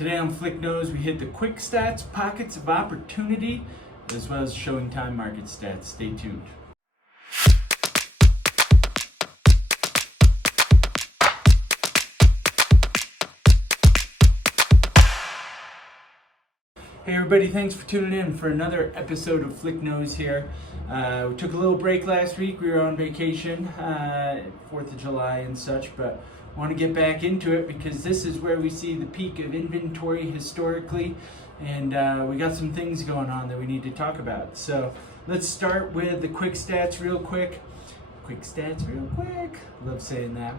Today on Flick Nose, we hit the quick stats, pockets of opportunity, as well as showing time market stats. Stay tuned. Hey everybody, thanks for tuning in for another episode of Flick Nose here. We took a little break last week. We were on vacation, 4th of July and such, but want to get back into it because this is where we see the peak of inventory historically, and we got some things going on that we need to talk about. So let's start with the quick stats real quick. Quick stats real quick. Love saying that.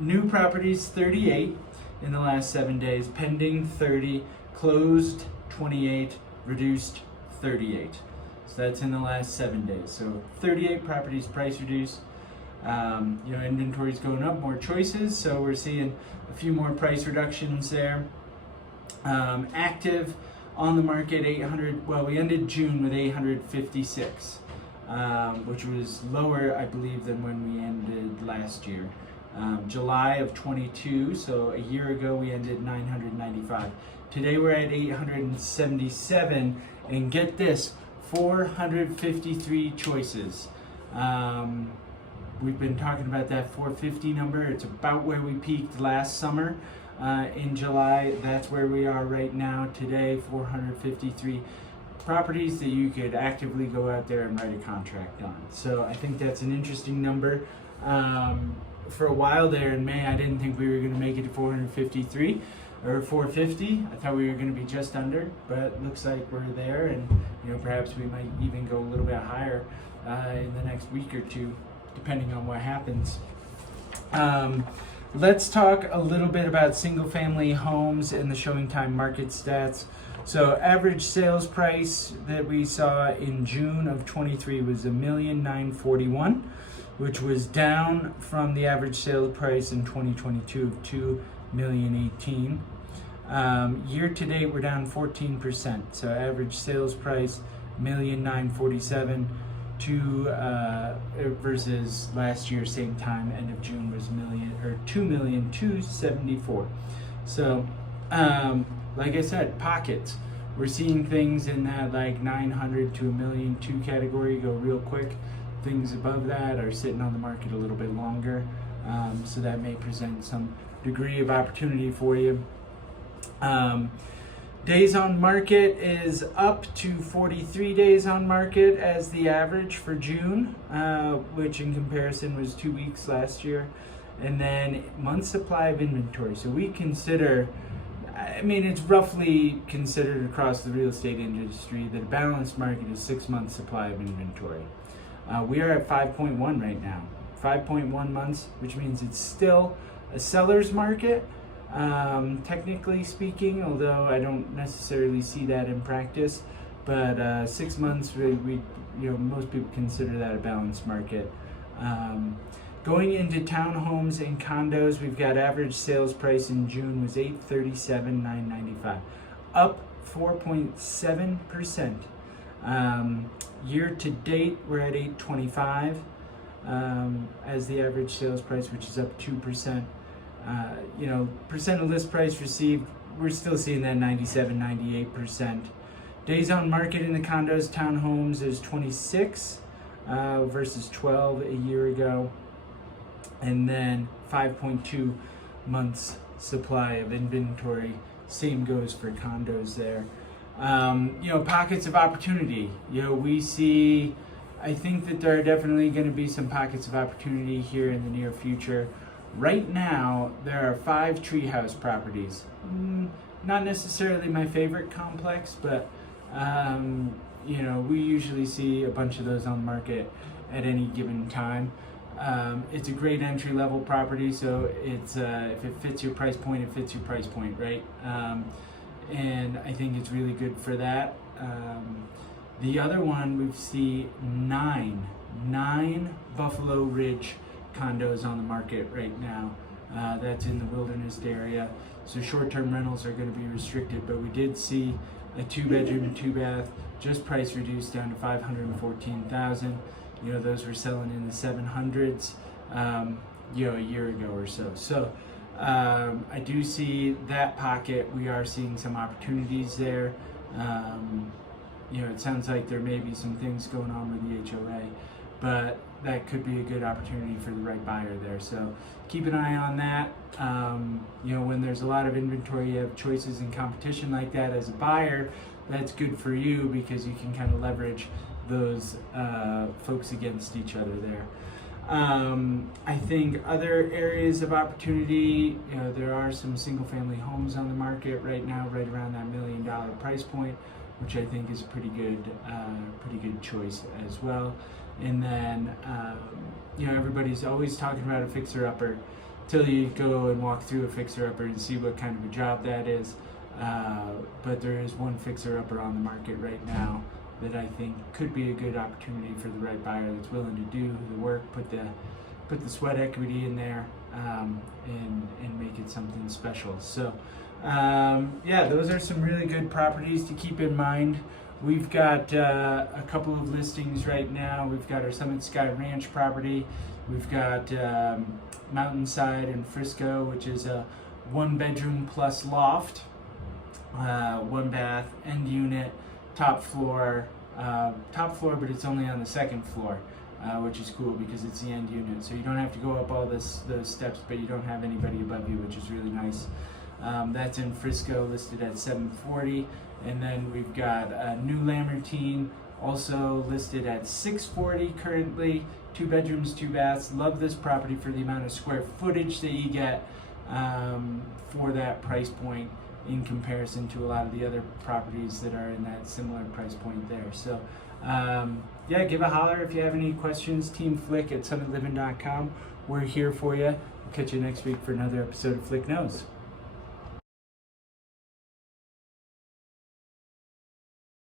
New properties 38 in the last 7 days, pending 30, closed 28, reduced 38. So that's in the last 7 days. So 38 properties price reduced. Inventory's going up, more choices, so we're seeing a few more price reductions there. Active on the market 800. Well, we ended June with 856, which was lower, I believe, than when we ended last year. July of 22, so a year ago we ended 995. Today we're at 877, and get this, 453 choices. We've been talking about that 450 number. It's about where we peaked last summer in July. That's where we are right now today, 453 properties that you could actively go out there and write a contract on. So I think that's an interesting number. For a while there in May, I didn't think we were going to make it to 453 or 450. I thought we were going to be just under, but it looks like we're there, and perhaps we might even go a little bit higher in the next week or two, depending on what happens. Let's talk a little bit about single family homes and the showing time market stats. So average sales price that we saw in June of 23 was $1,941,000, which was down from the average sales price in 2022 of $2,018,000. Year to date, we're down 14%. So average sales price $1,947,000 versus last year same time, end of June, was $2,274,000. So like I said, pockets, we're seeing things in that like 900 to $1,000,002 category go real quick. Things above that are sitting on the market a little bit longer, so that may present some degree of opportunity for you. Days on market is up to 43 days on market as the average for June, which in comparison was 2 weeks last year. And then month supply of inventory. So we consider, it's roughly considered across the real estate industry that a balanced market is 6 months supply of inventory. We are at 5.1 right now, 5.1 months, which means it's still a seller's market. Technically speaking, although I don't necessarily see that in practice, but 6 months, we most people consider that a balanced market. Going into townhomes and condos, we've got average sales price in June was $837,995, up 4.7%. Year to date, we're at $825 as the average sales price, which is up 2%. Percent of list price received, we're still seeing that 97, 98%. Days on market in the condos, townhomes is 26 versus 12 a year ago. And then 5.2 months supply of inventory. Same goes for condos there. Pockets of opportunity. We see, I think that there are definitely going to be some pockets of opportunity here in the near future. Right now, there are 5 treehouse properties. Not necessarily my favorite complex, but we usually see a bunch of those on the market at any given time. It's a great entry-level property, so it's if it fits your price point, it fits your price point, right? And I think it's really good for that. The other one, we see nine Buffalo Ridge condos on the market right now. That's in the Wilderness area, so short-term rentals are going to be restricted, but we did see a 2-bedroom, 2-bath, just price reduced down to $514,000. Those were selling in the 700s, a year ago or so. So I do see that pocket. We are seeing some opportunities there. It sounds like there may be some things going on with the HOA, but that could be a good opportunity for the right buyer there. So keep an eye on that. When there's a lot of inventory, you have choices and competition like that as a buyer, that's good for you because you can kind of leverage those folks against each other there. I think other areas of opportunity, there are some single family homes on the market right now, right around that $1 million price point, which I think is a pretty good choice as well. And then, everybody's always talking about a fixer-upper till you go and walk through a fixer-upper and see what kind of a job that is. But there is one fixer-upper on the market right now that I think could be a good opportunity for the right buyer that's willing to do the work, put the sweat equity in there, and make it something special. So, those are some really good properties to keep in mind. We've got a couple of listings right now. We've got our Summit Sky Ranch property. We've got Mountainside in Frisco, which is a 1-bedroom plus loft, 1 bath, end unit, top floor, but it's only on the 2nd floor, which is cool because it's the end unit. So you don't have to go up all those steps, but you don't have anybody above you, which is really nice. That's in Frisco, listed at $740. And then we've got New Lamartine, also listed at $640 currently. 2 bedrooms, 2 baths. Love this property for the amount of square footage that you get for that price point in comparison to a lot of the other properties that are in that similar price point there. So, give a holler if you have any questions. Teamflick at summitliving.com. We're here for you. We'll catch you next week for another episode of Flick Knows.